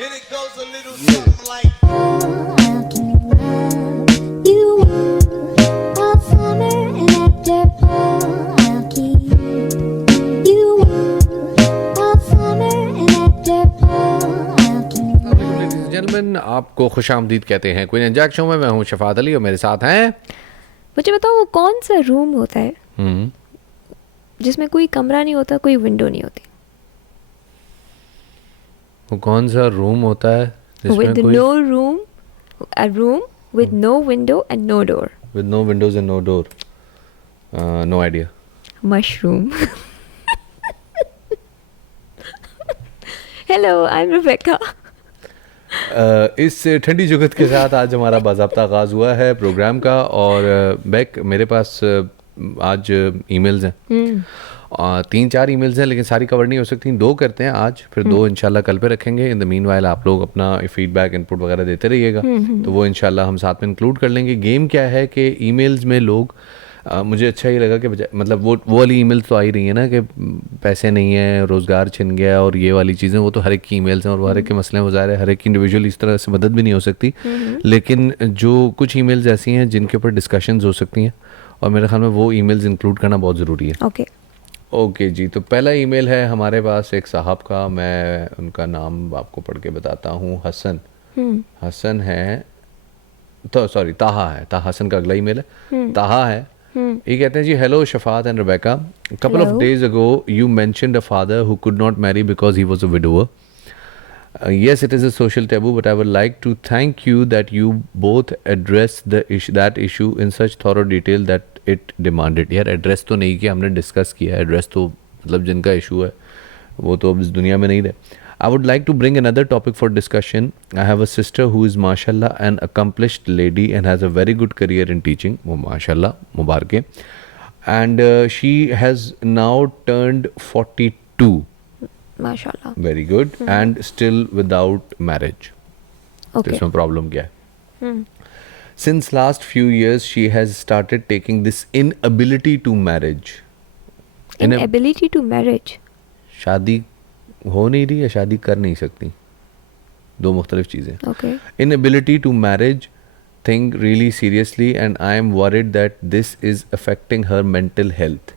And it goes a little something like. I'll keep love you warm all summer, and after fall, I'll keep you warm all summer, and after fall, I'll keep. Gentleman, आपको खुश आमदीद कहते हैं queen and Jack show में। मैं हूं शफात अली और मेरे साथ हैं मुझे बताओ वो कौन सा रूम होता है जिसमें कोई कमरा नहीं होता, कोई विंडो नहीं होती? वो कौन सा रूम होता है with no room, a room with no window and no door. With no windows and no door? No idea. Mushroom. Hello, I am Rebecca. इस ठंडी जुगत के साथ आज हमारा बाज़ाब्ता आगाज़ हुआ है प्रोग्राम का। और बैक मेरे पास आज ईमेल्स हैं, 3-4 ईमेल्स हैं, लेकिन सारी कवर नहीं हो सकती। 2 करते हैं आज, फिर 2 इंशाल्लाह कल पे रखेंगे। इन द मीन वाइल आप लोग अपना फीडबैक इनपुट वगैरह देते रहिएगा, तो वो इंशाल्लाह हम साथ में इंक्लूड कर लेंगे। गेम क्या है कि ईमेल्स में लोग मुझे अच्छा ही लगा कि मतलब वो वाली ईमेल्स तो आ ही रही है ना कि पैसे नहीं है, रोज़गार छिन गया और ये वाली चीज़ें, वो तो हर एक की ईमेल्स हैं और वो हर एक के मसले वो ज़ाहिर है हर एक इंडिविजुअल इस तरह से मदद भी नहीं हो सकती। लेकिन जो कुछ ईमेल्स ऐसी हैं जिनके ऊपर डिस्कशंस हो सकती हैं, और मेरे ख्याल में वो ईमेल्स इंक्लूड करना बहुत ज़रूरी है। ओके जी, तो पहला ईमेल है हमारे पास एक साहब का। मैं उनका नाम आपको पढ़ के बताता हूँ। हसन है, तो सॉरी ताहा है। ताहा हसन का अगला ईमेल है, ताहा है। ये कहते हैं जी, hello Shafat and Rebecca, couple of days ago you mentioned a father who could not marry because he was a widower. Yes, it is a social taboo, but I would like to thank you that you both addressed that issue in such thorough detail that it demanded. यार address तो नहीं किया हमने, discuss किया है। Address तो मतलब जिनका इशू है वो तो अब इस दुनिया में नहीं रहे. I would like to bring another topic for discussion. I have a sister who is mashallah an accomplished lady and has a very good career in teaching. वो mashallah मुबारक है. And she has now turned 42. माशाल्लाह. Very good. And still without marriage. तो Okay. इसमें problem क्या है? Since last few years she has started taking this inability to marriage. Inability to marriage. शादी हो नहीं रही या शादी कर नहीं सकती, 2 मुख्तलिफ चीज़ें. Okay. Inability to marriage thing really seriously, and I am worried that this is affecting her mental health.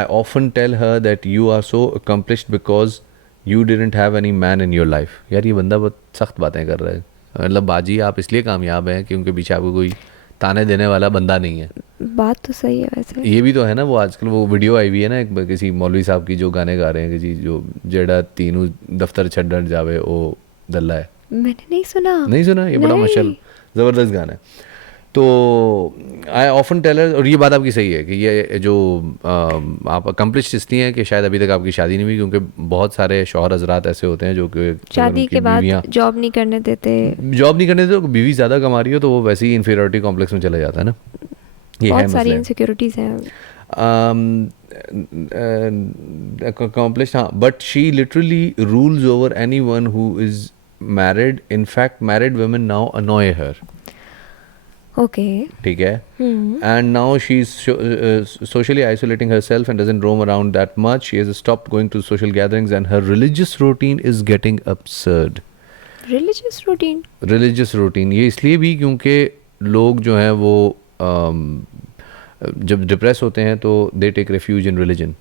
I often tell her that you are so accomplished because you didn't have any man in your life. यार ये बंदा बहुत सख्त बातें कर रहा है। मतलब बाजी आप इसलिए कामयाब हैं क्योंकि पीछे आपको कोई ताने देने वाला बंदा नहीं है। बात तो सही है वैसे. ये भी तो है ना, वो आजकल वो वीडियो आई हुई है ना एक किसी मौलवी साहब की जो गाने गा रहे हैं कि जी जो जेड़ा तीनों दफ्तर छड्डण जावे ओ दल्ला है। मैंने नहीं सुना. नहीं सुना? ये बड़ा नहीं. मशल ज़बरदस्त गाना है। तो आई ऑफन टेल हर, और ये बात आपकी सही है कि ये जो आप अकम्पलिश्ड इसलिए हैं कि शायद अभी तक आपकी शादी नहीं हुई, क्योंकि बहुत सारे शौहर हजरात ऐसे होते हैं जो कि शादी के बाद जॉब नहीं करने देते. जॉब नहीं करने देते, तो बीवी ज़्यादा कमा रही हो तो वो वैसे ही इन्फीरियरिटी कॉम्प्लेक्स में चला जाता है ना। ये बहुत है सारी मसला। इनसिक्योरिटीज हैं. accomplished, हाँ, but she literally rules over anyone who is married. In fact, married women now annoy her. Okay. ठीक है. And now she's socially isolating herself and doesn't roam around that much. She has stopped going to social gatherings and her religious routine is getting absurd. Religious routine. Religious routine ये इसलिए भी क्योंकि लोग जो हैं वो जब डिप्रेस होते हैं तो they take refuge in religion,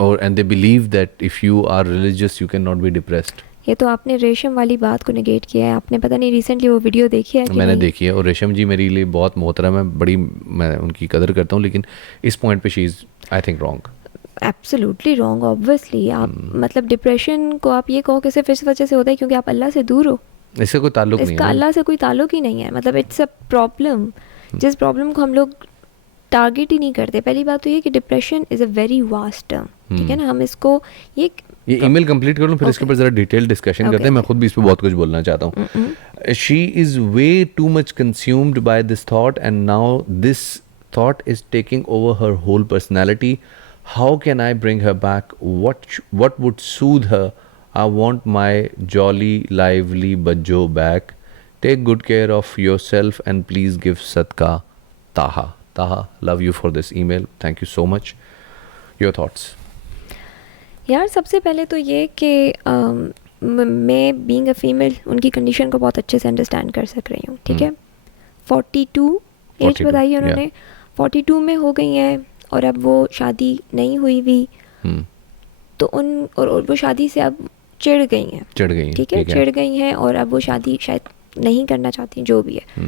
और and they believe that if you are religious you cannot be depressed. ये तो आपने रेशम वाली बात को नेगेट किया है. आपने पता नहीं रिसेंटली वो वीडियो देखी है कि मैंने नहीं? देखी है, और रेशम जी मेरे लिए बहुत मोहतरम है, बड़ी मैं उनकी कदर करता हूँ, लेकिन इस पॉइंट पे she is I think wrong. Absolutely wrong. Obviously आप मतलब डिप्रेशन को आप ये कहो कि सिर्फ इस वजह से होता है क्योंकि आप अल्लाह से दूर हो. इससे कोई ताल्लुक नहीं इसका है. अल्लाह से कोई ताल्लुक ही नहीं है. मतलब इट्स अ प्रॉब्लम, जिस प्रॉब्लम को हम लोग टारगेट ही नहीं करते. पहली बात तो ये कि depression is a very vast term. ठीक है ना, हम इसको ये ईमेल कंप्लीट कर लूँ फिर इसके ऊपर ज़रा डिटेल डिस्कशन करते हैं. मैं खुद भी इस पर बहुत कुछ बोलना चाहता हूँ. She is way too much consumed by this thought and now this thought is taking over her whole personality. How can I bring her back? what would soothe her? I want my jolly lively bajjo back. Take good care of yourself and please give sadqa. Taha, love you for this email. Thank you so much. Your thoughts? यार सबसे पहले तो ये कि मैं being a female उनकी condition को बहुत अच्छे से अंडरस्टैंड कर सक रही हूँ, ठीक है। 42 एज 42, बताई उन्होंने, 42 में हो गई हैं और अब वो शादी नहीं हुई भी, तो और वो शादी से अब चिढ़ गई हैं, चिढ़ गई, ठीक है, चिढ़ गई हैं और अब वो शादी शायद नहीं करना चाहती, जो भी है।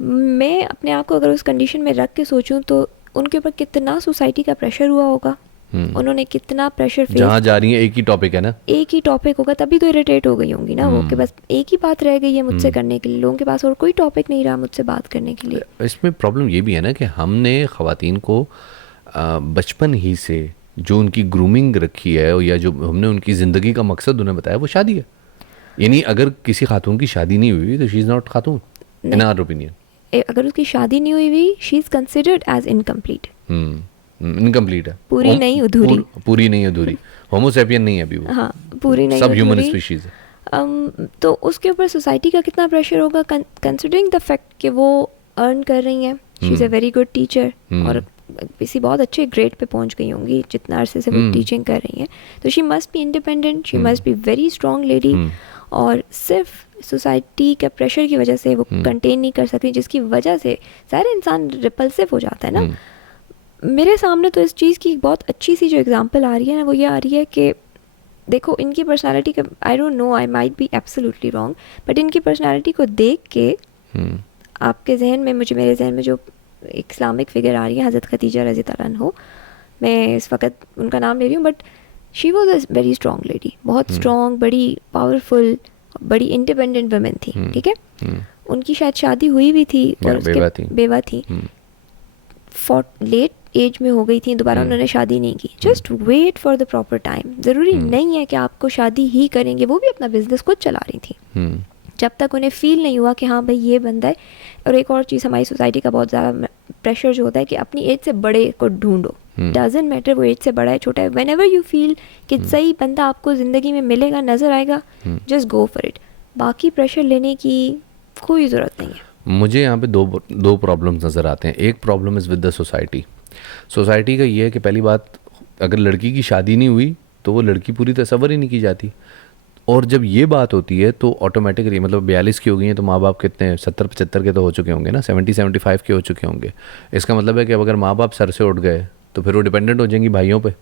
मैं अपने आप को अगर उस कंडीशन में रख के सोचूं तो उनके ऊपर कितना सोसाइटी का प्रेशर हुआ होगा, उन्होंने कितना प्रेशर फेस, जहाँ जा रही है एक ही टॉपिक है ना, एक ही टॉपिक होगा, तभी तो इरिटेट हो गई होंगी ना वो, कि बस एक ही बात रह गई है मुझसे करने के लिए, लोगों के पास और कोई टॉपिक नहीं रहा मुझसे बात करने के लिए। इसमें प्रॉब्लम ये भी है ना कि हमने ख़वातीन को बचपन ही से जो उनकी ग्रूमिंग रखी है या जो हमने उनकी ज़िंदगी का मकसद उन्हें बताया वो शादी है। यानी अगर किसी खातून की शादी नहीं हुई तो she is not Khatoon in our opinion. अगर उसकी शादी नहीं हुई हुई, she is considered as incomplete, incomplete है, पूरी नहीं अधूरी, पूरी नहीं अधूरी, होमोसेपियन नहीं है अभी वो, हाँ पूरी नहीं सब ह्यूमन अधूरी। स्पीशीज है। तो उसके ऊपर सोसाइटी का कितना प्रेशर होगा, कंसिडरिंग द फैक्ट कि वो अर्न कर रही हैं, she is a very good teacher और किसी बहुत अच्छे ग्रेड पे पहुंच गई होंगी जितना अरसे से वो टीचिंग कर रही हैं, तो she must be independent, she must be very strong lady, और सिर्फ सोसाइटी के प्रेशर की वजह से वो कंटेन नहीं कर सकती, जिसकी वजह से सारे इंसान रिपल्सिव हो जाता है ना। मेरे सामने तो इस चीज़ की बहुत अच्छी सी जो एग्जांपल आ रही है ना, वो ये आ रही है कि देखो इनकी पर्सनालिटी का, I don't know, I might be absolutely wrong, but इनकी पर्सनालिटी को देख के आपके जहन में, मेरे जहन में जो इस्लामिक फिगर आ रही है हज़रत खदीजा रज़ी अल्लाह अन्हा, मैं इस वक्त उनका नाम ले रही हूँ, but she was a very strong lady, बहुत स्ट्रॉन्ग, बड़ी पावरफुल, बड़ी इंडिपेंडेंट वुमेन थी, ठीक है। उनकी शायद शादी हुई भी थी और उसके बेवा थी, लेट एज में हो गई थी, दोबारा उन्होंने शादी नहीं की। Just wait for the proper time, ज़रूरी नहीं है कि आपको शादी ही करेंगे, वो भी अपना बिजनेस खुद चला रही थी, जब तक उन्हें फील नहीं हुआ कि हाँ भाई ये बंदा है। और एक और चीज़, हमारी सोसाइटी का बहुत ज़्यादा प्रेशर जो होता है कि अपनी एज से बड़े को ढूंढो, डजंट मैटर वो एज से बड़ा है छोटा है, व्हेन एवर यू फील कि सही बंदा आपको ज़िंदगी में मिलेगा, नज़र आएगा, जस्ट गो फॉर इट, बाकी प्रेशर लेने की कोई ज़रूरत नहीं है। मुझे यहाँ पे दो प्रॉब्लम्स नज़र आते हैं। एक problem is with the society का ये है कि पहली बात, अगर लड़की की शादी नहीं हुई तो वो लड़की पूरी तस्वर ही नहीं की जाती, और जब ये बात होती है तो ऑटोमेटिकली, मतलब 42 की हो गई हैं तो माँ बाप कितने 70-75 के तो हो चुके होंगे ना, 70-75 के हो चुके होंगे। इसका मतलब है कि अब अगर माँ बाप सर से उठ गए तो फिर वो डिपेंडेंट हो जाएंगी भाइयों पे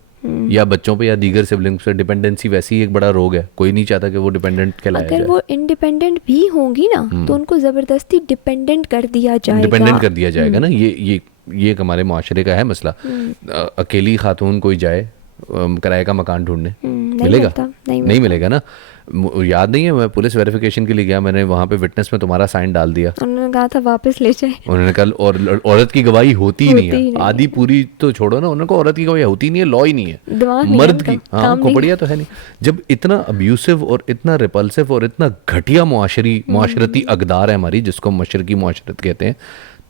या बच्चों पे या दीगर सिबलिंग्स पे। डिपेंडेंसी वैसे ही एक बड़ा रोग है, कोई नहीं चाहता कि वो डिपेंडेंट कहलाया जाए। अगर वो इंडिपेंडेंट भी होंगी ना तो उनको ज़बरदस्ती डिपेंडेंट कर दिया जाएगा ना। ये एक हमारे माशरे का है मसला। अकेली खातून कोई जाए किराए का मकान ढूंढने, मिलेगा? नहीं मिलेगा ना। याद नहीं है, मैं पुलिस वेरिफिकेशन के लिए गया, मैंने वहाँ पे विटनेस में तुम्हारा साइन डाल दिया, उन्होंने कहा था वापस ले जाए, उन्होंने कहा, और औरत की गवाही होती ही नहीं है, आधी पूरी तो छोड़ो ना, उन्होंने कहा औरत की गवाही होती नहीं है, लॉ ही नहीं है, मर्द की, हाँ खोपड़िया तो है नहीं। जब इतना अब्यूसिव और इतना रिपल्सिव और इतना घटिया मुआशरती अकदार है हमारी, जिसको मशरकी मुआशरत कहते हैं,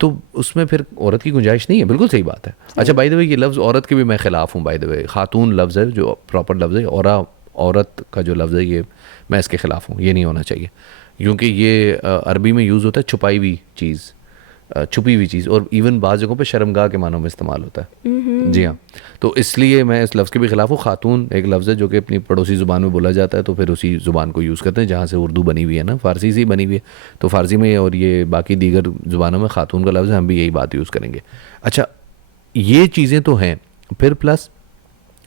तो उसमें फिर औरत की गुंजाइश नहीं है। बिल्कुल सही बात है। अच्छा, बाय द वे ये लफ्ज़ औरत के भी मैं ख़िलाफ़ हूँ। बाय द वे खातून लफ्ज़ है जो प्रॉपर लफ्ज़ है, और औरत का जो लफ्ज़ है ये मैं इसके ख़िलाफ़ हूँ, ये नहीं होना चाहिए, क्योंकि ये अरबी में यूज़ होता है छुपाई हुई चीज़, छुपी हुई चीज़, और इवन बाज़ जगहों पे शर्मगाह के मानों में इस्तेमाल होता है। जी हाँ, तो इसलिए मैं इस लफ्ज़ के भी ख़िलाफ़ हूँ। खातून एक लफ्ज़ है जो कि अपनी पड़ोसी ज़ुबान में बोला जाता है, तो फिर उसी ज़ुबान को यूज़ करते हैं जहाँ से उर्दू बनी हुई है ना, फ़ारसी से ही बनी हुई है, तो फ़ारसी में और ये बाकी दीगर ज़ुबानों में खातून का लफ्ज़ है, हम भी यही बात यूज़ करेंगे। अच्छा, ये चीज़ें तो हैं, फिर प्लस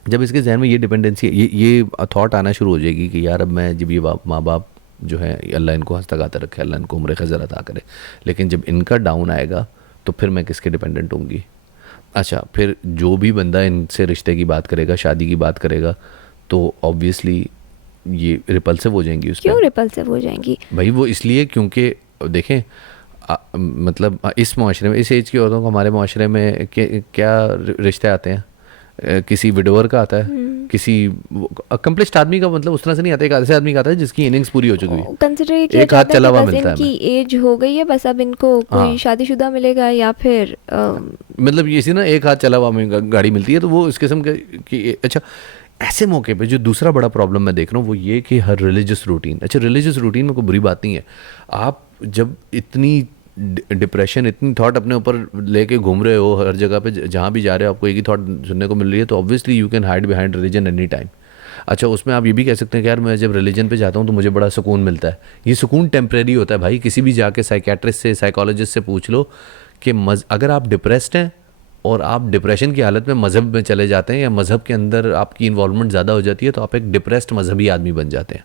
जब इसके जहन में ये डिपेंडेंसी, ये थॉट आना शुरू हो जाएगी कि यार अब मैं जब ये माँ बाप जो है, अल्लाह इनको हंसता गाता रखे, अल्लाह इनको उम्र खज़र अता करे, लेकिन जब इनका डाउन आएगा तो फिर मैं किसके डिपेंडेंट होंगी। अच्छा, फिर जो भी बंदा इनसे रिश्ते की बात करेगा, शादी की बात करेगा, तो ऑब्वियसली ये रिपल्सिव हो जाएंगी। उसमें क्यों रिपल्सिव हो जाएंगी भाई? वो इसलिए क्योंकि देखें, मतलब इस माशरे में, इस एज की औरतों को हमारे माशरे में क्या रिश्ते आते हैं? किसी विडोवर का आता है, किसी अकम्प्लिश्ड आदमी का, मतलब उस तरह से नहीं आता, एक ऐसे आदमी का आता है जिसकी इनिंग्स पूरी हो चुकी है, कंसिडर किया जाता है कि बस इनकी एज हो गई है, बस अब इनको कोई शादीशुदा मिलेगा, या फिर मतलब ये सी ना एक हाथ चला हुआ गाड़ी मिलती है, तो वो इस किस्म की। अच्छा, ऐसे मौके पे जो दूसरा बड़ा प्रॉब्लम मैं देख रहा हूँ वो ये कि हर रिलीजियस रूटीन, अच्छा रिलीजियस रूटीन में कोई बुरी बात नहीं है, आप जब इतनी डिप्रेशन, इतनी थॉट अपने ऊपर लेके घूम रहे हो हर जगह पे, जहाँ भी जा रहे हो आपको एक ही थॉट सुनने को मिल रही है, तो obviously you can hide behind religion any time. अच्छा, उसमें आप ये भी कह सकते हैं कि यार मैं जब रिलीजन पे जाता हूँ तो मुझे बड़ा सुकून मिलता है। ये सुकून टेम्परेरी होता है भाई। किसी भी जाके साइकेट्रिस्ट से, साइकोलॉजिस्ट से पूछ लो कि अगर आप डिप्रेस्ड हैं और आप डिप्रेशन की हालत में मज़हब में चले जाते हैं या मज़हब के अंदर आपकी इन्वॉल्वमेंट ज़्यादा हो जाती है तो आप एक डिप्रेस्ड मजहबी आदमी बन जाते हैं।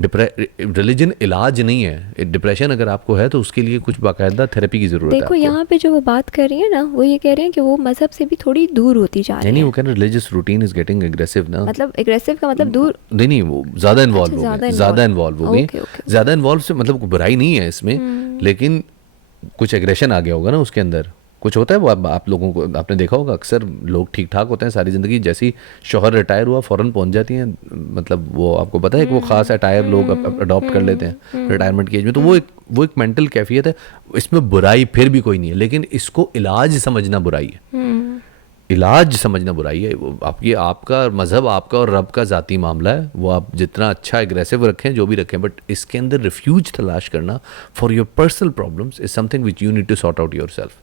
रिलीजन इलाज नहीं है। डिप्रेशन अगर आपको है तो उसके लिए कुछ बाकायदा थेरेपी की ज़रूरत है। देखो यहाँ पे जो वो बात कर रही है ना, वो ये कह रहे हैं कि वो मज़हब से भी थोड़ी दूर होती जा रही है। नहीं, वो कह रहे हैं religious routine is getting aggressive ना। मतलब एग्रेसिव का मतलब दूर नहीं, वो ज़्यादा इन्वॉल्व अच्छा, हो गए, ज़्यादा इन्वॉल्व हो गई। ज़्यादा इन्वॉल्व से मतलब कोई बुराई नहीं है इसमें, लेकिन कुछ एग्रेशन आ गया होगा ना उसके अंदर। कुछ होता है वो आप लोगों को आपने देखा होगा, अक्सर लोग ठीक ठाक होते हैं सारी ज़िंदगी, जैसे ही शौहर रिटायर हुआ फ़ौरन पहुंच जाती हैं। मतलब वो आपको पता है कि वो ख़ास अटायर लोग अडॉप्ट कर लेते हैं रिटायरमेंट की एज में। तो वो एक मेंटल कैफियत है। इसमें बुराई फिर भी कोई नहीं है, लेकिन इसको इलाज समझना बुराई है। इलाज समझना बुराई है। वो आपका मज़हब आपका और रब का ज़ाती मामला है। वो आप जितना अच्छा एग्रेसिव रखें, जो भी रखें, बट इसके अंदर रिफ्यूज तलाश करना for your personal problems is something which you need to sort out yourself.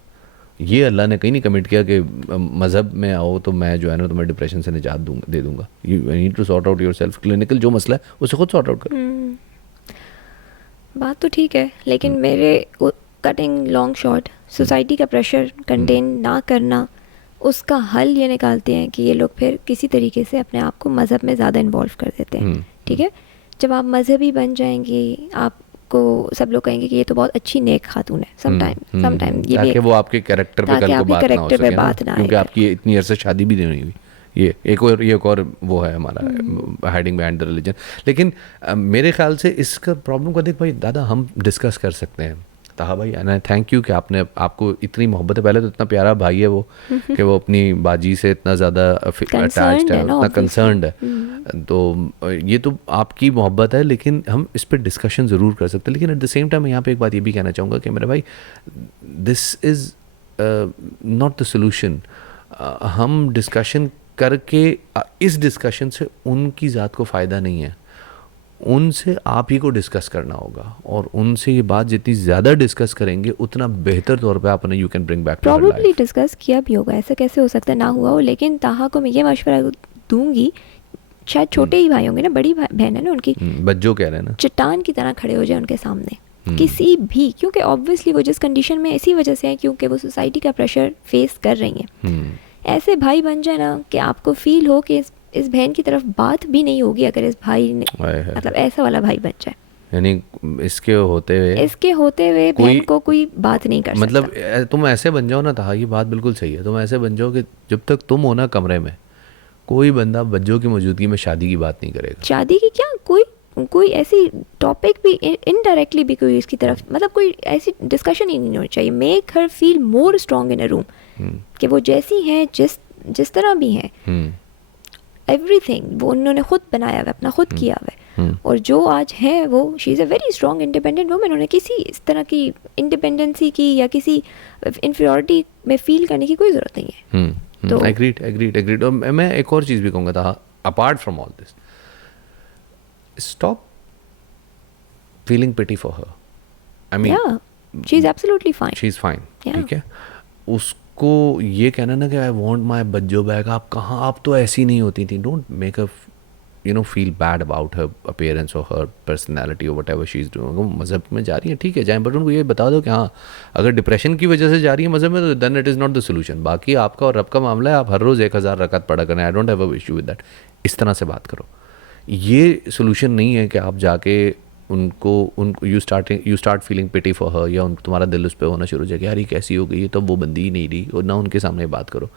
ये अल्लाह ने कहीं नहीं कमिट किया कि मज़हब में आओ तो मैं जो है ना तुम्हें डिप्रेशन से निजात दे दूंगा। You need to sort out yourself. Clinical जो मसला है उसे खुद सॉर्ट आउट करो। बात तो ठीक है, लेकिन मेरे कटिंग लॉन्ग शॉर्ट सोसाइटी का प्रेशर कंटेन ना करना, उसका हल ये निकालते हैं कि ये लोग फिर किसी तरीके से अपने आप को मज़हब में ज़्यादा इन्वॉल्व कर देते हैं। ठीक है, जब आप मज़हबी बन जाएंगे आपको सब लोग कहेंगे कि ये तो बहुत अच्छी नेक खातून है। समटाइम ये ताकि वो आपके कैरेक्टर पे कल को बात ना हो सके ना, क्योंकि आपकी इतनी अरसे शादी भी नहीं हुई। ये एक और वो है हमारा हाइडिंग बिहाइंड द रिलीजन। लेकिन मेरे ख्याल से इसका प्रॉब्लम को देख भाई दादा हम डिस्कस कर सकते हैं। ताहा भाई एंड थैंक यू कि आपको इतनी मोहब्बत है। पहले तो इतना प्यारा भाई है वो कि वो अपनी बाजी से इतना ज़्यादा अटैच्ड है, इतना कंसर्न्ड है। तो ये तो आपकी मोहब्बत है, लेकिन हम इस पर डिस्कशन ज़रूर कर सकते हैं। लेकिन एट द सेम टाइम यहाँ पे एक बात ये भी कहना चाहूँगा कि मेरे भाई this is not the solution. हम डिस्कशन करके इस डिस्कशन से उनकी ज़ात को फ़ायदा नहीं है, उनसे आप ही को डिस्कस करना होगा। और उनसे ये बात जितनी ज़्यादा डिस्कस करेंगे उतना बेहतर तौर पे आपने you can bring back to life. Probably discuss किया भी होगा, ऐसा कैसे हो सकता है ना हुआ हो। लेकिन ताहा को मैं ये मशवरा दूंगी, शायद छोटे ही भाई होंगे ना, बड़ी बहन है ना उनकी, बच्चों कह रहे हैं ना, चट्टान की तरह खड़े हो जाए उनके सामने किसी भी, क्योंकि ऑब्वियसली वो जिस कंडीशन में इसी वजह से है क्योंकि वो सोसाइटी का प्रेशर फेस कर रही हैं। ऐसे भाई बन जाए ना कि आपको फील हो कि इस बहन की तरफ बात भी नहीं होगी अगर इस भाई ने, मतलब ऐसा वाला भाई बन जाए, यानी इसके होते हुए बहन को कोई बात नहीं कर मतलब सकता। तुम ऐसे बन जाओ ना, था ये बात बिल्कुल सही है। तुम ऐसे बन जाओ कि जब तक तुम हो ना कमरे में, कोई बंदा बच्चों की मौजूदगी में शादी की बात नहीं करेगा। शादी की क्या, कोई ऐसी टॉपिक भी इनडायरेक्टली भी कोई इसकी तरफ, मतलब कोई ऐसी डिस्कशन ही नहीं होनी चाहिए। Make her feel more strong in a room कि वो जैसी हैं, जिस तरह भी हैं, एवरीथिंग वो उन्होंने खुद बनाया हुआ है, अपना खुद किया हुआ है। और जो आज है वो she is a very strong independent woman. उन्हें किसी इस तरह की इंडिपेंडेंसी की या किसी इन्फीरियरिटी में फील करने की कोई ज़रूरत नहीं है। तो एग्रीड। और मैं एक और चीज़ भी कहूँगा था, apart from all this, stop feeling pity for her. I mean, yeah, she's absolutely fine. She's fine. Yeah. ठीक है, उसको ये कहना ना कि I want my Bajjo bag, आप कहाँ, आप तो ऐसी नहीं होती थी। Don't make her feel bad about her appearance or her personality or whatever she's doing. वो मज़हब में जा रही है, ठीक है जाएं, बट उनको ये बता दो कि हाँ अगर डिप्रेशन की वजह से जा रही है मज़हब में तो then it is not the solution. बाकी आपका और रब का मामला है, आप हर रोज़ 1000 रकात पढ़ा करें, I don't have a issue with that. इस तरह से बात करो। ये सोल्यूशन नहीं है कि आप जाके उनको you start feeling pity for her, या तुम्हारा दिल उस पर होना शुरू हो जाएगा यार ये कैसी हो गई, तो वो बंदी ही नहीं रही, और ना उनके सामने बात करो।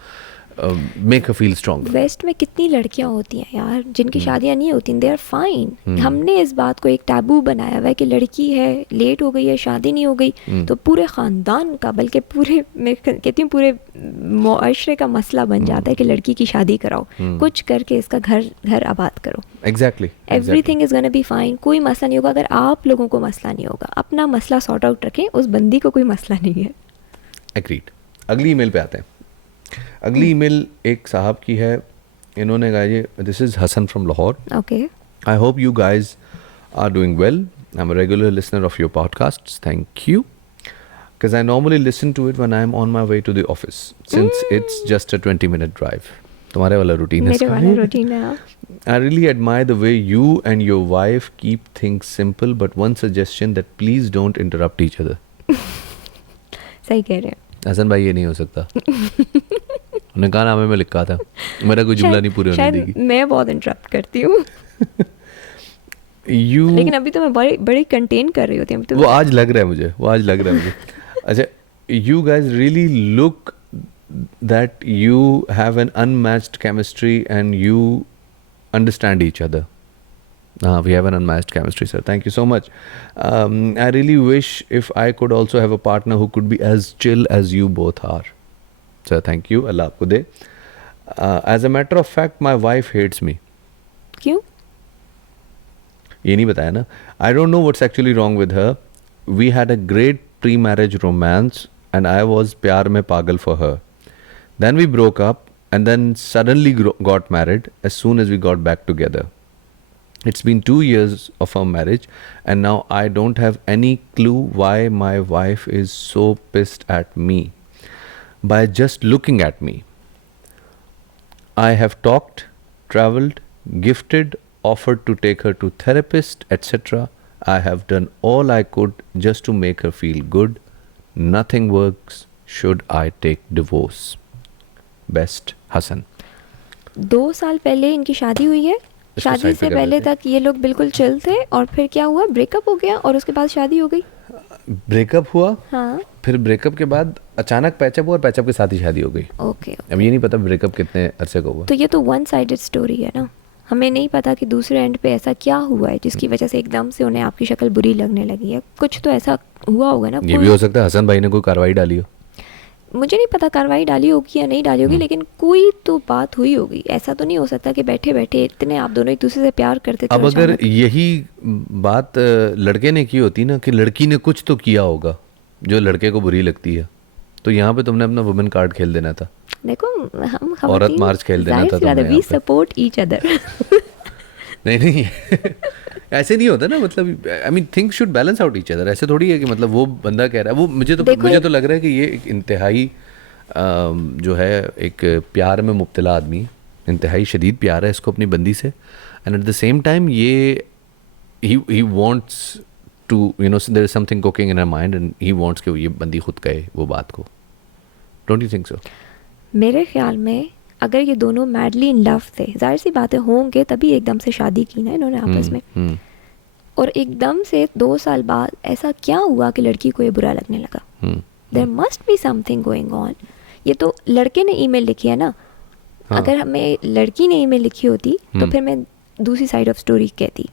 Make her feel stronger. West में कितनी लड़कियां होती हैं यार जिनकी शादियां नहीं होती, दे आर फाइन। हमने इस बात को एक टैबू बनाया हुआ है कि लड़की है, लेट हो गई है, शादी नहीं हो गई तो पूरे ख़ानदान का, बल्कि पूरे, मैं कहती हूँ पूरे मुआशरे का मसला बन जाता है कि लड़की की शादी कराओ, कुछ करके इसका घर आबाद करो। Exactly, everything is gonna be fine. कोई मसला नहीं होगा अगर आप लोगों को मसला नहीं होगा। अपना मसला सॉर्ट आउट रखें, उस बंदी को कोई मसला नहीं है। एग्रीड। अगली ईमेल पे आते हैं। अगली ईमेल एक साहब की है, इन्होंने कहा ये, this is Hasan from Lahore. Okay, I hope you guys are doing well. I am a regular listener of your podcast, thank you, because I normally listen to it when I am on my way to the office, since it's just a 20-minute drive. तुम्हारे वाला routine है मेरे इसका। वाला routine है हाँ। I really admire the way you and your wife keep things simple, but one suggestion that please don't interrupt each other. सही कह रहे हैं। हसन भाई ये नहीं हो सकता। उन्होंने कहा नामे में लिखा था, मेरा कोई जुमला नहीं पूरे होने शायद देगी। मैं बहुत इंटरप्ट करती हूँ You लेकिन अभी तो मैं बड़ी कंटेन कर रही होती हूँ तो वो आज लग रहा है मुझे, वो आज लग रहा है मुझे। अच्छा, you guys really look that you have an unmatched chemistry and you understand each other. We have an unmatched chemistry, sir. Thank you so much. I really wish if I could also have a partner who could be as chill as you both are. Sir, thank you. Allah aapko de. As a matter of fact, my wife hates me. क्यों? ये नहीं बताया ना. I don't know what's actually wrong with her. We had a great pre-marriage romance and I was प्यार में पागल for her. Then we broke up and then suddenly got married as soon as we got back together. It's been 2 years of our marriage and now I don't have any clue why my wife is so pissed at me by just looking at me. I have talked, traveled, gifted, offered to take her to therapist, etc. I have done all I could just to make her feel good. Nothing works. Should I take divorce? Best, Hassan. 2 साल पहले इनकी शादी हुई है। शादी side से पे कर पहले देते हैं। तक ये लोग बिल्कुल चिल थे और फिर क्या हुआ, ब्रेकअप हो गया और उसके बाद शादी हो गई। ब्रेकअप हुआ, हाँ फिर ब्रेकअप के बाद अचानक पैचअप हुआ और पैचअप के साथ ही शादी हो गई। ओके। अब ये नहीं पता ब्रेकअप कितने अरसे का हुआ। तो ये तो वन साइडेड स्टोरी है ना, हमें नहीं पता कि दूसरे एंड पे ऐसा क्या हुआ है जिसकी वजह से एकदम से उन्हें आपकी शक्ल बुरी लगने लगी है। कुछ तो ऐसा हुआ होगा ना। ये भी हो सकता है हसन भाई ने कोई कार्रवाई डाली हो। मुझे नहीं पता कार्रवाई डाली होगी या नहीं डाली होगी, लेकिन कोई तो बात हुई होगी। ऐसा तो नहीं हो सकता कि बैठे बैठे इतने आप दोनों एक दूसरे से प्यार करते थे। अब और अगर अचानक- यही बात लड़के ने की होती ना कि लड़की ने कुछ तो किया होगा जो लड़के को बुरी लगती है, तो यहाँ पे तुमने अपना वुमेन कार्ड खेल देना था। देखो हम औरत मार्च खेल देना था तुमने वी यहाँ पे। Support each other. नहीं ऐसे नहीं होता ना, मतलब I mean things should balance out each other. ऐसे थोड़ी है कि मतलब वो बंदा कह रहा है, वो मुझे देखो तो लग रहा है कि ये एक इंतहाई जो है एक प्यार में मुब्तला आदमी है, इंतहाई शदीद प्यार है इसको अपनी बंदी से, and at the same time ये he wants to you know there is something cooking in her mind and he wants कि ये बंदी खुद कहे वो बात को। Don't you think so? मेरे ख्याल में अगर ये दोनों मैडली इन लव थे, जाहिर सी बातें होंगे तभी एकदम से शादी की ना इन्होंने आपस में, और एकदम से 2 साल बाद ऐसा क्या हुआ कि लड़की को ये बुरा लगने लगा। There must be something going on. ये तो लड़के ने ईमेल लिखी है ना। हाँ। अगर हमें लड़की ने ईमेल लिखी होती तो फिर मैं दूसरी साइड ऑफ स्टोरी कहती,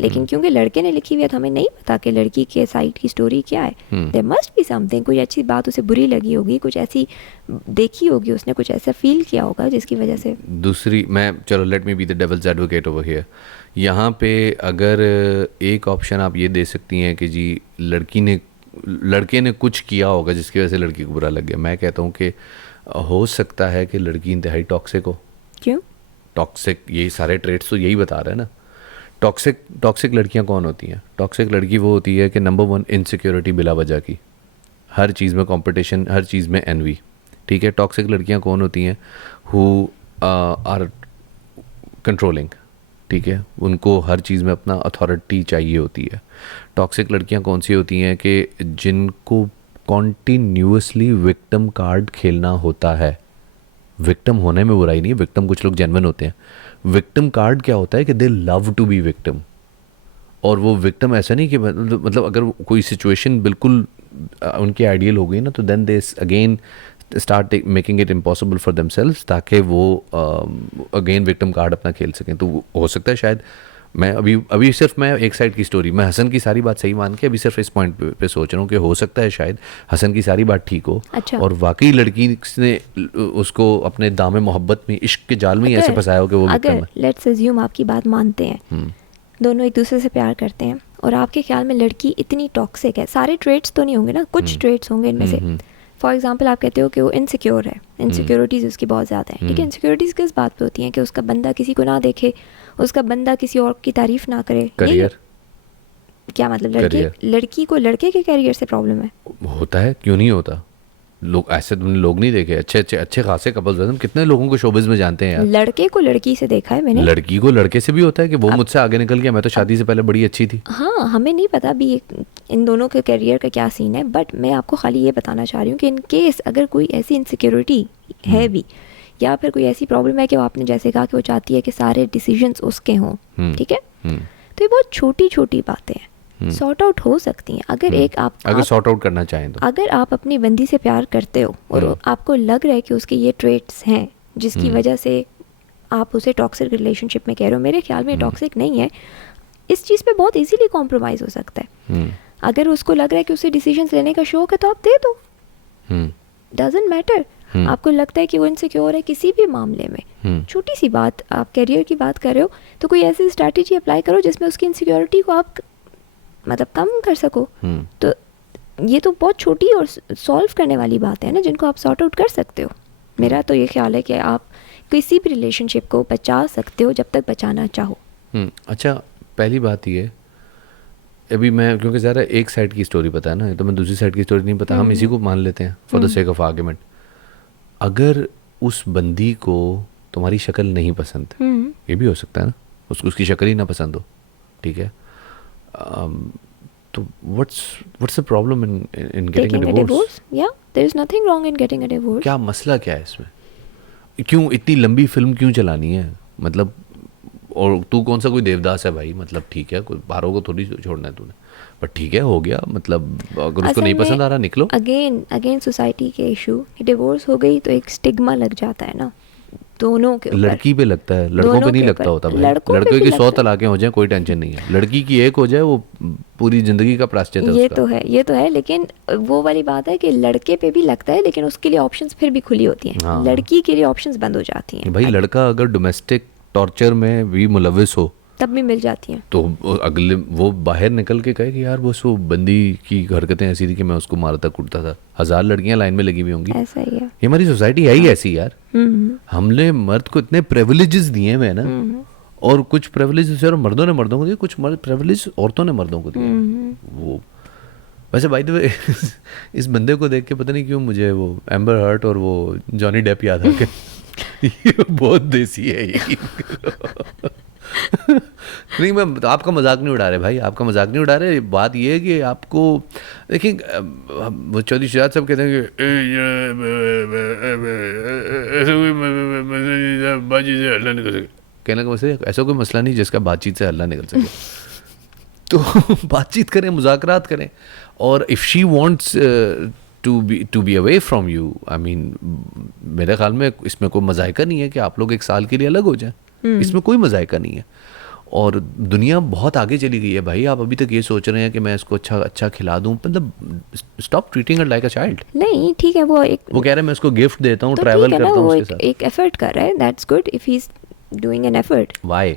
लेकिन क्योंकि लड़के ने लिखी हुई है तो हमें नहीं पता कि लड़की के साइड की स्टोरी क्या है। देयर मस्ट बी समथिंग, कोई अच्छी बात उसे बुरी लगी होगी, कुछ ऐसी देखी होगी उसने, कुछ ऐसा फील किया होगा जिसकी वजह से। दूसरी मैं चलो let me be the devil's advocate over here. यहाँ पे अगर एक ऑप्शन आप ये दे सकती हैं कि जी लड़के ने कुछ किया होगा जिसकी वजह से लड़की को बुरा लग गया। मैं कहता हूँ कि हो सकता है कि लड़की इंतहाई टॉक्सिक हो। क्यों? टॉक्सिक, यही सारे ट्रेड्स तो यही बता रहे हैं ना। टॉक्सिक लड़कियां कौन होती हैं? टॉक्सिक लड़की वो होती है कि नंबर 1 इनसिक्योरिटी बिला वजह की, हर चीज़ में कंपटीशन, हर चीज़ में एनवी। ठीक है, टॉक्सिक लड़कियां कौन होती हैं? Who are controlling. ठीक है, उनको हर चीज़ में अपना अथॉरिटी चाहिए होती है। टॉक्सिक लड़कियां कौन सी होती हैं कि जिनको कॉन्टीन्यूसली विक्टिम कार्ड खेलना होता है। विक्टिम होने में बुराई नहीं है, विक्टिम कुछ लोग जेन्युइन होते हैं। विक्टिम कार्ड क्या होता है कि they love to be victim, और वो विक्टिम ऐसा नहीं कि मतलब अगर कोई सिचुएशन बिल्कुल उनकी आइडियल हो गई ना तो then they again start making it impossible for themselves ताकि वो अगेन विक्टिम कार्ड अपना खेल सकें। तो हो सकता है शायद मैं अभी सिर्फ मैं एक साइड की स्टोरी, मैं हसन की सारी बात सही मान के अभी सिर्फ इस पॉइंट पे सोच रहा हूँ कि हो सकता है शायद हसन की सारी बात ठीक हो। अच्छा। और वाकई लड़की ने उसको अपने दामे मोहब्बत में, इश्क के जाल में ही ऐसे फंसाया हो कि वो विक्टिम है। अगर लेट्स अज्यूम आपकी बात मानते हैं, दोनों एक दूसरे से प्यार करते हैं और आपके ख्याल में लड़की इतनी टॉक्सिक है, सारे ट्रेड्स तो नहीं होंगे ना, कुछ ट्रेड्स होंगे इनमें से। फॉर एग्जाम्पल आप कहते हो कि वो इनसिक्योर है, इनसिक्योरिटीज़ उसकी बहुत ज़्यादा है। ठीक है, इनसिक्योरिटीज़ किस बात पे होती हैं? कि उसका बंदा किसी को ना देखे, उसका बंदा किसी और की तारीफ ना करे। करियर, क्या मतलब Career. लड़की को लड़के के करियर से प्रॉब्लम है? होता है, क्यों नहीं होता? लोग ऐसे तुमने लोग नहीं देखे, अच्छे खासे कपल्स हैं, कितने लोगों को शोबिज में जानते हैं यार। लड़के को लड़की से देखा है मैंने, लड़की को लड़के से भी होता है कि वो मुझसे आगे निकल गया, मैं तो शादी से पहले बड़ी अच्छी थी। हाँ हमें नहीं पता अभी इन दोनों के करियर का क्या सीन है, बट मैं आपको खाली ये बताना चाह रही हूँ कि इन केस अगर कोई ऐसी इनसिक्योरिटी है भी, या फिर कोई ऐसी प्रॉब्लम है कि वो आपने जैसे कहा कि वो चाहती है कि सारे डिसीजंस उसके हों, ठीक है, तो ये बहुत छोटी छोटी बातें हैं, सॉर्ट आउट हो सकती हैं। अगर अगर सॉर्ट आउट करना चाहें तो, अगर आप अपनी बंदी से प्यार करते हो और आपको लग रहा है कि उसके ये ट्रेट्स हैं जिसकी वजह से आप उसे टॉक्सिक रिलेशनशिप में कह रहे हो, मेरे ख्याल में टॉक्सिक नहीं है, इस चीज़ पे बहुत इजीली कॉम्प्रोमाइज़ हो सकता है। अगर उसको लग रहा है कि उसे डिसीजंस लेने का शौक है तो आप दे दो, डजंट मैटर। आपको लगता है कि वो इनसिक्योर है किसी भी मामले में, छोटी सी बात, आप करियर की बात कर रहे हो तो कोई ऐसी स्ट्रैटेजी अप्लाई करो जिसमें उसकी इनसिक्योरिटी को आप मतलब कम कर सको। तो ये तो बहुत छोटी और सॉल्व करने वाली बात है ना, जिनको आप सॉर्ट आउट कर सकते हो। मेरा तो ये ख्याल है कि आप किसी भी रिलेशनशिप को बचा सकते हो जब तक बचाना चाहो। अच्छा, पहली बात ये, अभी मैं क्योंकि ज़रा एक साइड की स्टोरी पता है ना, तो मैं दूसरी साइड की स्टोरी नहीं पता, हम इसी को मान लेते हैं for the sake of argument. अगर उस बंदी को तुम्हारी शक्ल नहीं पसंद, ये भी हो सकता है ना, उसको उसकी शक्ल ही ना पसंद हो, ठीक है, तो what's the problem in getting a divorce? या there is nothing wrong in getting a divorce. क्या मसला क्या है इसमें? क्यों इतनी लंबी फिल्म क्यों चलानी है? मतलब, और तू कौन सा कोई देवदास है भाई? मतलब ठीक है, कोई बारों को थोड़ी छोड़ना है तूने, पर ठीक है, हो गया, मतलब अगर उसको नहीं पसंद आ रहा निकलो। अगेन सोसाइटी के इशू, डिवोर्स हो गई तो एक स्टिग्मा लग जाता है ना दोनों के ऊपर। लड़की पे लगता है, लड़कों पे नहीं लगता होता भाई। लड़कों की 100 तलाकें हो जाए कोई टेंशन नहीं है, लड़की की एक हो जाए वो पूरी जिंदगी का प्रायश्चित है उसका। ये तो है, लेकिन वो वाली बात है कि लड़के पे भी लगता है, लेकिन उसके लिए ऑप्शंस फिर भी खुली होती हैं। हाँ। लड़की के लिए ऑप्शंस बंद हो जाती हैं। भाई लड़का अगर डोमेस्टिक टॉर्चर में भी मुलविस हो तब भी मिल जाती हैं, तो अगले वो बाहर निकल के कहे कि यार वो बंदी की हरकतें ऐसी थी कि मैं उसको मारता कूटता था, 1000 लड़कियां लाइन में लगी हुई होंगी। ऐसा ही है, ये हमारी सोसाइटी है ही ऐसी यार। हमने मर्द को इतने प्रिविलेजेस दिए हुए हैं ना, और कुछ प्रिविलेजेस और मर्दों ने मर्दों को दिए, कुछ प्रिविलेज औरतों ने मर्दों को दिए। वो वैसे बाय द वे इस बंदे को देख के पता नहीं क्यों मुझे वो एम्बर हर्ट और वो जॉनी डेप याद आ गए। ये बहुत देसी है ये। नहीं, मैं आपका मजाक नहीं उड़ा रहे भाई, आपका मजाक नहीं उड़ा रहे। बात ये है कि आपको देखिए, वो चौधरी शहजाद साहब कहते हैं कि बातचीत से हल्ला निकल सके। कहने का मतलब ऐसा कोई मसला नहीं जिसका बातचीत से हल्ला निकल सके। तो बातचीत करें, मुज़ाकरात करें, और if she wants to be away from you, I mean मेरे ख्याल में इसमें कोई मज़ायका नहीं है कि आप लोग एक साल के लिए अलग हो जाएं। इसमें कोई मज़ायका नहीं है। और दुनिया बहुत आगे चली गई है भाई, आप अभी तक ये सोच रहे हैं कि मैं इसको अच्छा खिला दूं, मतलब stop treating it like a child. नहीं ठीक है, वो कह रहे हैं मैं उसको गिफ्ट देता हूँ, तो ट्रैवल करता हूँ उसके साथ, एक एफर्ट कर रहा है, that's good if he is doing an effort. Why?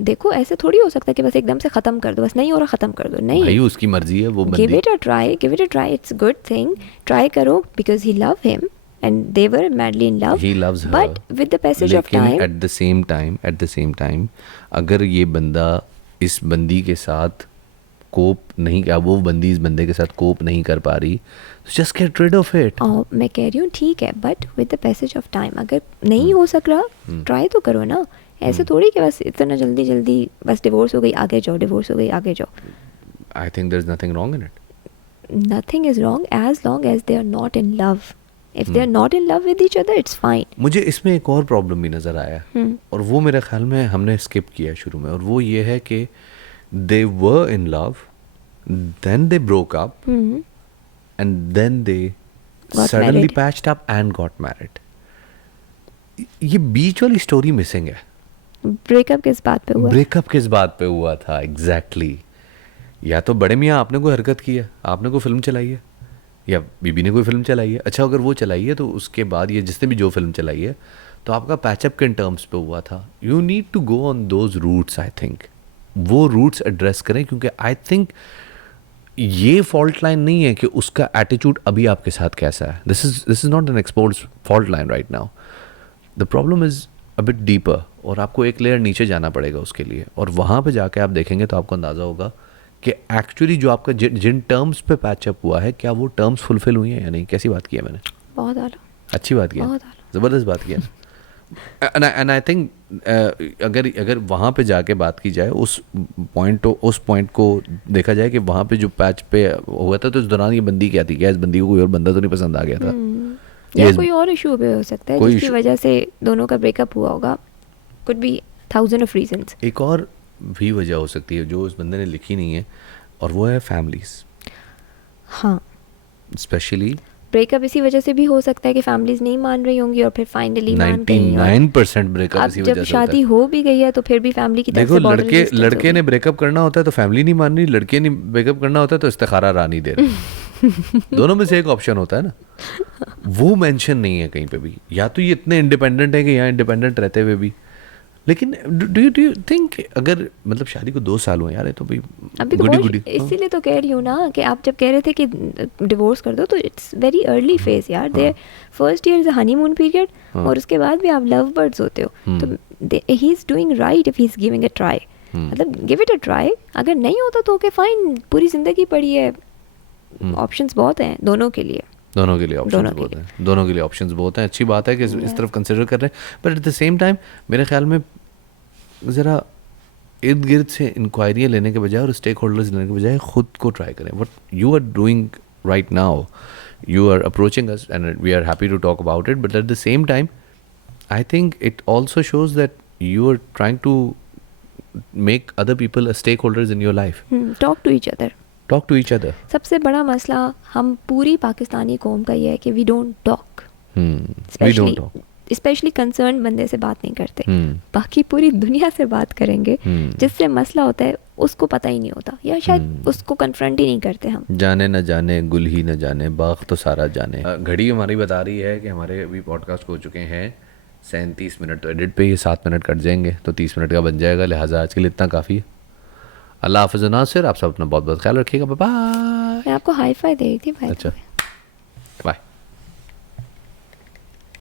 देखो ऐसे थोड़ी हो सकता है कि बस एकदम से खत्म कर दो, बस नहीं हो रहा खत्म कर दो, नहीं भाई उसकी मर्जी है, वो give it a try, it's good thing, try करो, because he love him and they were madly in love. He loves her. But with the passage of time, at the same time अगर ये बंदा इस बंदी के साथ कोप नहीं, वो बंदी इस बंदे के साथ कोप नहीं कर पा रही, just get rid of it. मैं कह रही हूँ ठीक है, but with the passage of time अगर नहीं हो सक रहा ट्राई तो करो ना। ऐसे थोड़ी कि बस इतना जल्दी बस डिवोर्स हो गई आगे जाओ, डिवोर्स हो गई आगे जाओ। I think there's nothing wrong in it. Nothing is wrong as long as they are not in love. If they are not in love with each other, it's fine. मुझे इसमें एक और प्रॉब्लम भी नज़र आया, और वो मेरे ख्याल में हमने स्किप किया शुरू में, और वो ये है कि they were in love, then they broke up, and then they suddenly patched up and got married. ये बीच वाली स्टोरी मिसिंग है। ब्रेकअप किस बात पे हुआ? ब्रेकअप किस बात पे हुआ था एग्जैक्टली? या तो बड़े मियाँ आपने कोई हरकत की है, आपने कोई फिल्म चलाई है, या बीबी ने कोई फिल्म चलाई है। अच्छा, अगर वो चलाई है तो उसके बाद ये जिसने भी जो फिल्म चलाई है तो आपका पैचअप किन टर्म्स पे हुआ था? You need to go on those roots. I think वो रूट्स एड्रेस करें, क्योंकि आई थिंक ये फॉल्ट लाइन नहीं है कि उसका एटीट्यूड अभी आपके साथ कैसा है। This is not an exposed fault line right now. The problem is a bit deeper, और आपको एक लेयर नीचे जाना पड़ेगा उसके लिए, और वहाँ पे जाके आप देखेंगे तो आपको अंदाज़ा होगा कि एक्चुअली जो आपका जिन टर्म्स पे पैचअप हुआ है क्या वो टर्म्स फुलफिल हुई हैं या नहीं? कैसी बात की है मैंने? बहुत आला, अच्छी बात की है, बहुत आला। ज़बरदस्त बात की है। एंड आई थिंक अगर वहाँ पे जाके बात की जाए उस पॉइंट को देखा जाए कि वहाँ पे जो पैच पे हुआ था तो इस दौरान ये बंदी क्या थी? क्या इस बंदी को कोई और बंदा तो नहीं पसंद आ गया था? या ये कोई और इशू भी हो सकता है कोई जिसकी issue- वजह से दोनों का ब्रेकअप हुआ होगा। Could be 1000 of reasons. एक और भी वजह हो सकती है जो इस बंदे ने लिखी नहीं है, और वो है फैमिलीज। हाँ, स्पेशली ब्रेकअप इसी वजह से भी हो सकता है कि फैमिलीज नहीं मान रही होंगी और फिर फाइनली मान गई। और 99% ब्रेकअप अब इसी जब वजह से शादी होता है। हो भी गई है तो फिर भी फैमिली की तरफ देखो से बहुत resistance लड़के होगी। ने ब्रेकअप करना होता है तो फैमिली नहीं मान रही, लड़के ने ब्रेकअप करना होता है तो इस्तिखारा रानी दे रही। दोनों में से एक ऑप्शन होता है ना, वो मेंशन नहीं है कहीं पे भी। या तो ये इतने इंडिपेंडेंट है कि यहाँ इंडिपेंडेंट रहते हुए भी, लेकिन डू यू थिंक अगर मतलब शादी को 2 साल हुए यार, ये तो भाई अभी तो गुडी बहुत, इसीलिए तो कह रही हूँ ना कि आप जब कह रहे थे कि डिवोर्स कर दो तो इट्स वेरी अर्ली फेज यार। The first year is a honeymoon period और उसके बाद भी आप लव बर्ड्स होते हो। तो he is doing right if he is giving a try. मतलब गिव इट अ ट्राई। अगर नहीं होता तो ओके फाइन, पूरी जिंदगी पड़ी है, ऑप्शंस बहुत हैं दोनों के लिए। दोनों के लिए ऑप्शंस दोनों के बहुत हैं, दोनों के लिए ऑप्शंस बहुत हैं। अच्छी बात है कि इस तरफ कंसिडर कर रहे हैं, but at the same time मेरे ख्याल में ज़रा इर्द गिर्द से इंक्वायरियाँ लेने के बजाय और स्टेक होल्डर्स लेने के बजाय खुद को ट्राई करें। What you are doing right now, you are approaching us and we are happy to talk about it, but at the same time I think it also shows that you are trying to make other people stakeholders in your life. Talk to each other. Talk to each other. सबसे बड़ा मसला हम पूरी पाकिस्तानी कौम का ये है कि we don't talk. We don't talk. Especially concern बंदे से बात नहीं करते। बाकी पूरी दुनिया से बात करेंगे, जिससे मसला होता है उसको पता ही नहीं होता, या शायद उसको कन्फ्रंट ही नहीं करते हम। जाने न जाने गुल ही न जाने बाग तो सारा जाने। घड़ी हमारी बता रही है कि हमारे अभी पॉडकास्ट हो चुके हैं 37 मिनट। तो एडिट पे ये 7 मिनट कट जाएंगे तो 30 मिनट का बन जाएगा, लिहाजा आज के लिए इतना काफ़ी है। अल्लाह हाफ़िज़ नासिर, आप सब अपना बहुत बहुत ख्याल रखिएगा। Bye bye. मैं आपको हाई फाई दे रही थी भाई। अच्छा, बाय।